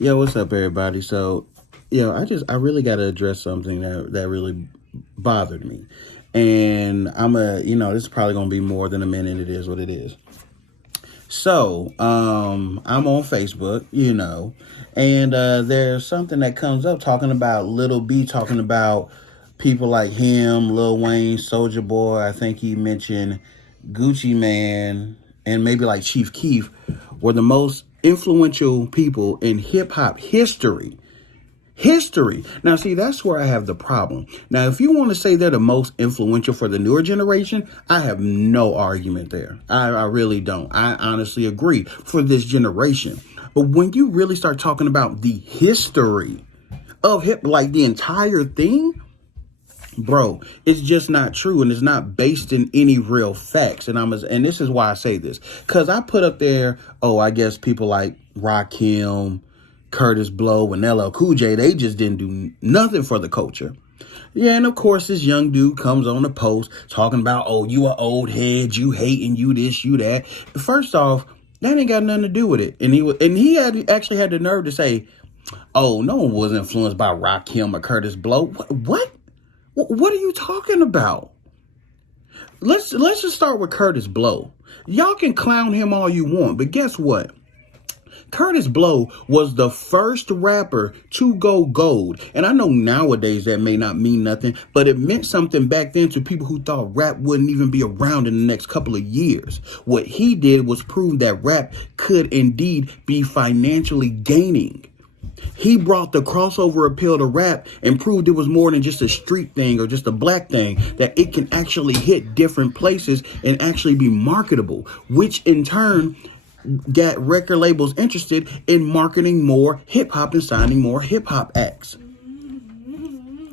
Yo, what's up, everybody? So, I really got to address something that really bothered me, and this is probably gonna be more than a minute. It is what it is. So, I'm on Facebook, and there's something that comes up talking about Little B, talking about people like him, Lil Wayne, Soldier Boy. I think he mentioned Gucci Man, and maybe like Chief Keef were the most influential people in hip hop history. Now, see, that's where I have the problem. Now, if you want to say they're the most influential for the newer generation, I have no argument there. I really don't. I honestly agree for this generation. But when you really start talking about the history of like the entire thing, bro, it's just not true, and it's not based in any real facts. And this is why I say this, because I put up there, I guess people like Rakim, Curtis Blow, and LL Cool J, they just didn't do nothing for the culture. Yeah, and of course this young dude comes on the post talking about, you an old head, you hating, you this, you that. First off, that ain't got nothing to do with it. And he actually had the nerve to say, no one was influenced by Rakim or Curtis Blow. What? What are you talking about? Let's just start with Curtis Blow. Y'all can clown him all you want, but guess what? Curtis Blow was the first rapper to go gold. And I know nowadays that may not mean nothing, but it meant something back then to people who thought rap wouldn't even be around in the next couple of years. What he did was prove that rap could indeed be financially gaining. He brought the crossover appeal to rap and proved it was more than just a street thing or just a black thing, that it can actually hit different places and actually be marketable, which in turn got record labels interested in marketing more hip hop and signing more hip hop acts.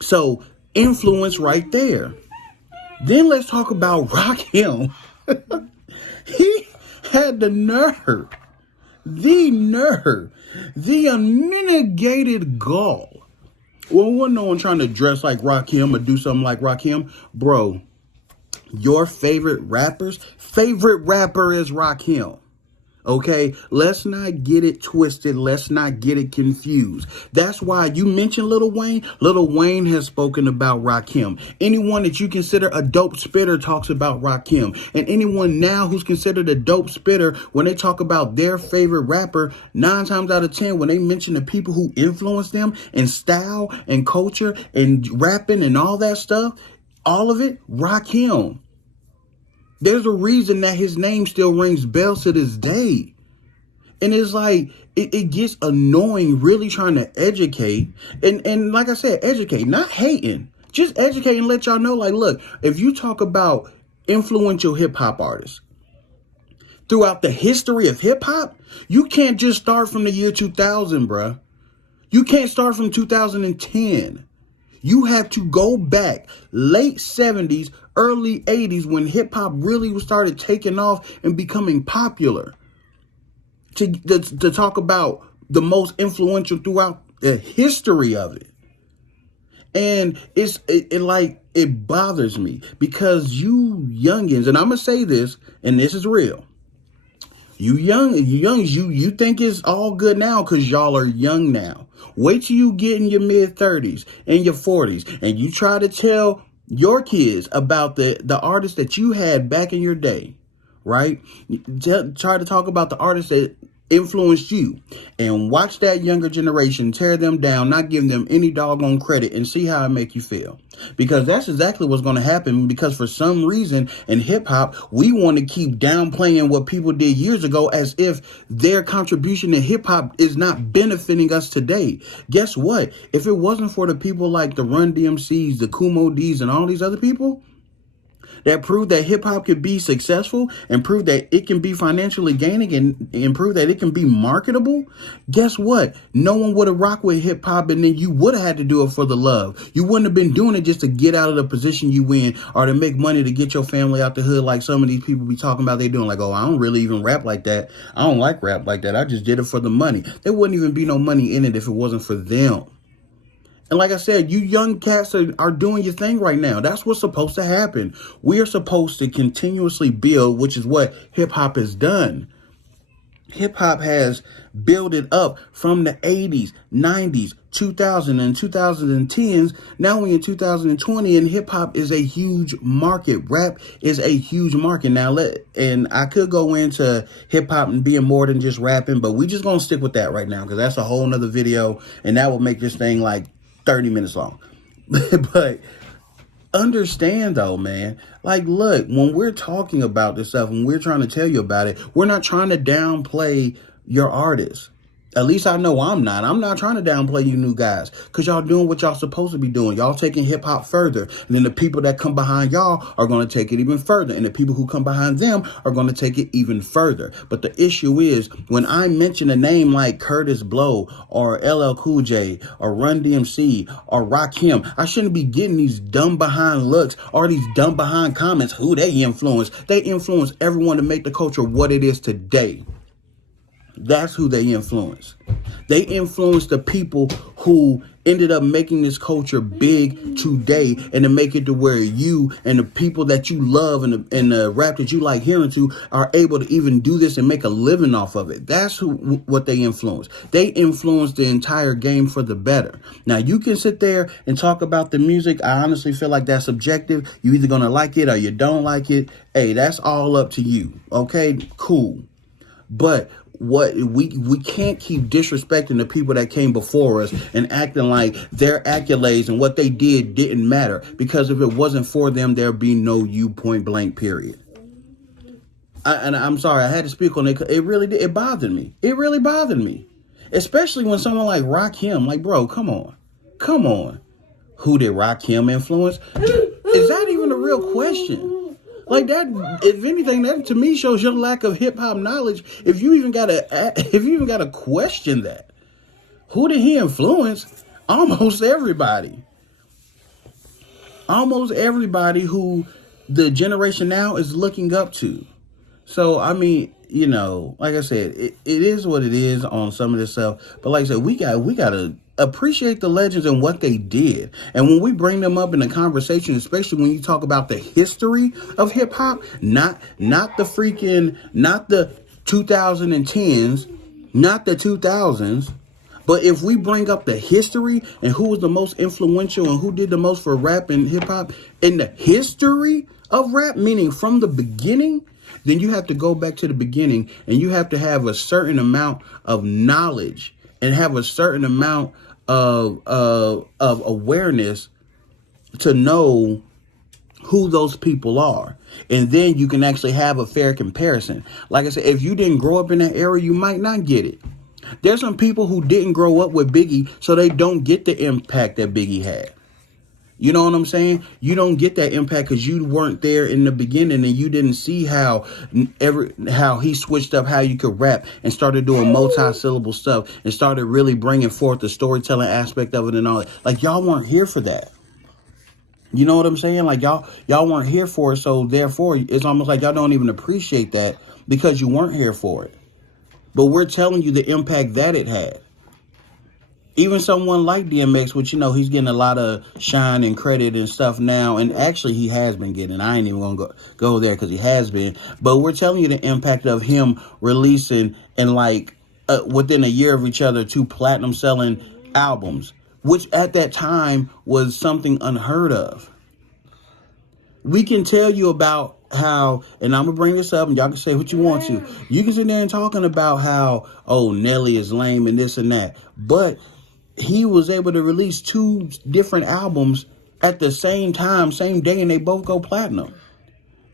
So influence right there. Then let's talk about Rakim. He had the unmitigated gall. Well, wasn't no one trying to dress like Rakim or do something like Rakim. Bro, your favorite rapper is Rakim. Okay, let's not get it twisted. Let's not get it confused. That's why you mentioned Lil Wayne. Lil Wayne has spoken about Rakim. Anyone that you consider a dope spitter talks about Rakim. And anyone now who's considered a dope spitter, when they talk about their favorite rapper, 9 times out of 10, when they mention the people who influenced them in style and culture and rapping and all that stuff, all of it, Rakim. There's a reason that his name still rings bells to this day. And it's like, it gets annoying really trying to educate. And like I said, educate, not hating. Just educate and let y'all know, like, look, if you talk about influential hip hop artists throughout the history of hip hop, you can't just start from the year 2000, bruh. You can't start from 2010. You have to go back late 70s, early 80s when hip hop really started taking off and becoming popular to talk about the most influential throughout the history of it. And it bothers me because you youngins, and I'm going to say this, and this is real. You think it's all good now because y'all are young now. Wait till you get in your mid-30s and your 40s and you try to tell your kids about the artists that you had back in your day, right? Try to talk about the artists that influenced you, and watch that younger generation tear them down, not giving them any doggone credit, and see how it make you feel. Because that's exactly what's going to happen, because for some reason in hip hop, we want to keep downplaying what people did years ago as if their contribution in hip hop is not benefiting us today. Guess what? If it wasn't for the people like the Run DMCs, the Kumo D's, and all these other people that proved that hip hop could be successful and prove that it can be financially gaining and prove that it can be marketable, guess what? No one would have rocked with hip hop, and then you would have had to do it for the love. You wouldn't have been doing it just to get out of the position you in or to make money to get your family out the hood like some of these people be talking about they doing. Like, I don't really even rap like that. I don't like rap like that. I just did it for the money. There wouldn't even be no money in it if it wasn't for them. And like I said, you young cats are doing your thing right now. That's what's supposed to happen. We are supposed to continuously build, which is what hip hop has done. Hip hop has built it up from the 80s, 90s, 2000 and 2010s. Now we're in 2020 and hip hop is a huge market. Rap is a huge market. Now and I could go into hip hop and being more than just rapping, but we just going to stick with that right now because that's a whole nother video and that will make this thing like 30 minutes long. But understand though, man, like, look, when we're talking about this stuff, when we're trying to tell you about it, we're not trying to downplay your artists. At least I know I'm not. I'm not trying to downplay you new guys because y'all doing what y'all supposed to be doing. Y'all taking hip hop further. And then the people that come behind y'all are going to take it even further. And the people who come behind them are going to take it even further. But the issue is when I mention a name like Curtis Blow or LL Cool J or Run DMC or Rakim, I shouldn't be getting these dumb behind looks or these dumb behind comments. Who they influence? They influence everyone to make the culture what it is today. That's who they influence. They influence the people who ended up making this culture big today and to make it to where you and the people that you love and the rap that you like hearing to are able to even do this and make a living off of it. That's what they influence. They influence the entire game for the better. Now, you can sit there and talk about the music. I honestly feel like that's subjective. You either going to like it or you don't like it. Hey, that's all up to you. Okay, cool. But what we can't keep disrespecting the people that came before us and acting like their accolades and what they didn't matter, because if it wasn't for them, there'd be no you, point blank, period. And I'm sorry, I had to speak on it. It really did. It bothered me. It really bothered me, especially when someone like Rakim, like, bro, come on. Who did Rakim influence? Is that even a real question? Like that, if anything, that to me shows your lack of hip hop knowledge. If you even gotta question that, who did he influence? Almost everybody who the generation now is looking up to. So I mean, you know, like I said, it is what it is on some of this stuff. But like I said, we gotta appreciate the legends and what they did. And when we bring them up in the conversation, especially when you talk about the history of hip hop, not the 2010s, not the 2000s, but if we bring up the history and who was the most influential and who did the most for rap and hip hop in the history of rap, meaning from the beginning, then you have to go back to the beginning and you have to have a certain amount of knowledge and have a certain amount of awareness to know who those people are. And then you can actually have a fair comparison. Like I said, if you didn't grow up in that era, you might not get it. There's some people who didn't grow up with Biggie, so they don't get the impact that Biggie had. You know what I'm saying? You don't get that impact because you weren't there in the beginning and you didn't see how he switched up how you could rap and started doing multi-syllable stuff and started really bringing forth the storytelling aspect of it and all that. Like, y'all weren't here for that. You know what I'm saying? Like, y'all weren't here for it, so therefore it's almost like y'all don't even appreciate that because you weren't here for it. But we're telling you the impact that it had. Even someone like DMX, which, you know, he's getting a lot of shine and credit and stuff now. And actually, he has been getting. I ain't even going to go there because he has been. But we're telling you the impact of him releasing and like within a year of each other 2 platinum selling albums, which at that time was something unheard of. We can tell you about how, and I'm going to bring this up and y'all can say what you want to. You can sit there and talking about how, oh, Nelly is lame and this and that. But he was able to release 2 different albums at the same time, same day, and they both go platinum.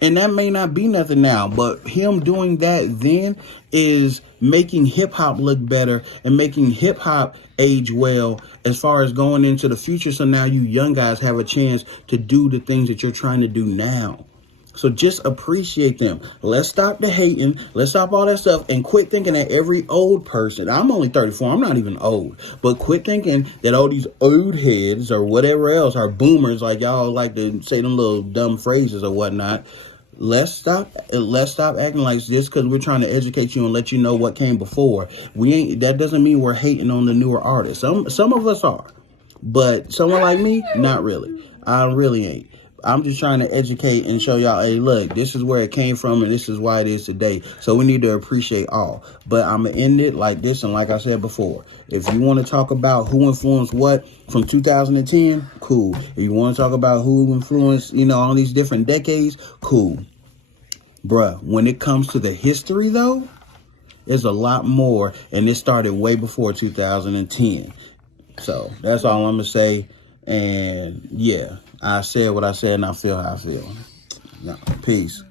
And that may not be nothing now, but him doing that then is making hip-hop look better and making hip-hop age well as far as going into the future. So now you young guys have a chance to do the things that you're trying to do now. So just appreciate them. Let's stop the hating. Let's stop all that stuff and quit thinking that every old person, I'm only 34, I'm not even old, but quit thinking that all these old heads or whatever else are boomers, like y'all like to say them little dumb phrases or whatnot. Let's stop acting like this because we're trying to educate you and let you know what came before. That doesn't mean we're hating on the newer artists. Some of us are, but someone like me, not really. I really ain't. I'm just trying to educate and show y'all, hey, look, this is where it came from and this is why it is today. So we need to appreciate all. But I'm going to end it like this. And like I said before, if you want to talk about who influenced what from 2010, cool. If you want to talk about who influenced, all these different decades, cool. Bruh, when it comes to the history, though, there's a lot more. And it started way before 2010. So that's all I'm going to say. And yeah, I said what I said and I feel how I feel. Yeah, peace.